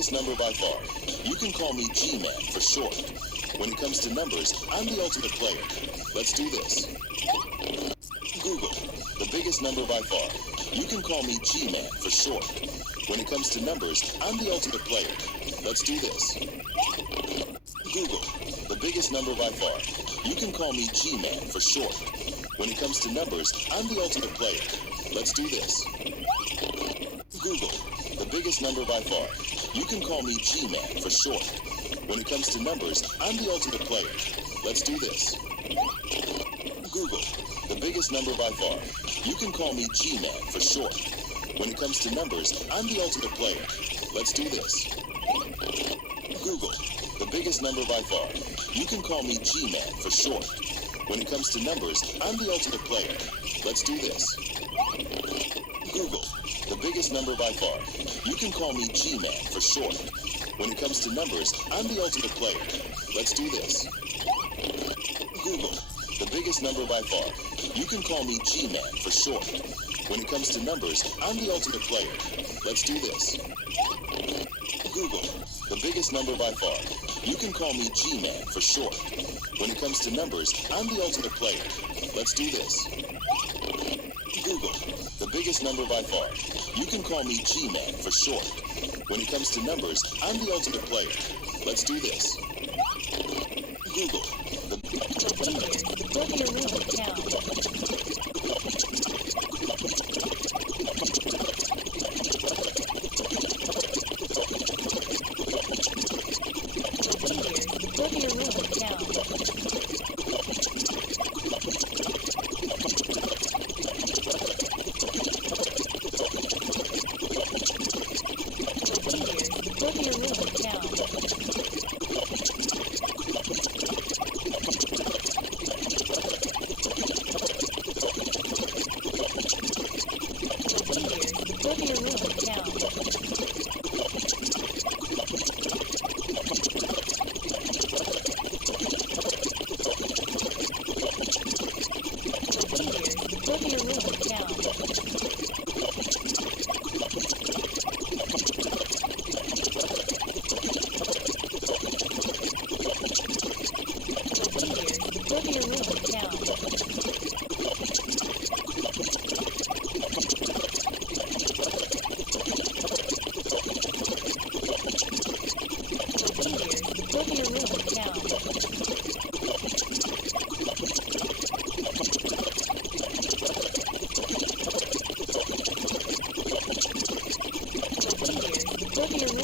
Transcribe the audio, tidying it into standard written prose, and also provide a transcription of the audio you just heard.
biggest number by far. You can call me G-Man for short. When it comes to numbers, I'm the ultimate player. Let's do this. Google, the biggest number by far. You can call me G-Man for short. When it comes to numbers, I'm the ultimate player. Let's do this. Google, the biggest number by far. You can call me G-Man for short. When it comes to numbers, I'm the ultimate player. Let's do this. Google, the biggest number by far. You can call me G-Man for short. When it comes to numbers, I'm the ultimate player. Let's do this. Google, the biggest number by far. You can call me G-Man for short. When it comes to numbers, I'm the ultimate player. Let's do this. Google, the biggest number by far. You can call me G-Man for short. When it comes to numbers, I'm the ultimate player. Let's do this. Google, the biggest number by far. You can call me G-Man for short. When it comes to numbers, I'm the ultimate player. Let's do this. Google, the biggest number by far. You can call me G-Man for short. When it comes to numbers, I'm the ultimate player. Let's do this. Google, the biggest number by far. You can call me G-Man for short. When it comes to numbers, I'm the ultimate player. Let's do this. Google, the biggest number by far. You can call me G-Man for short. When it comes to numbers, I'm the ultimate player. Let's do this. Google, the Go to your room now. Go to your room now. Go to your room now. Go to your room now. Go to your room now. Go to your room now. Go to your room now. Go to your room.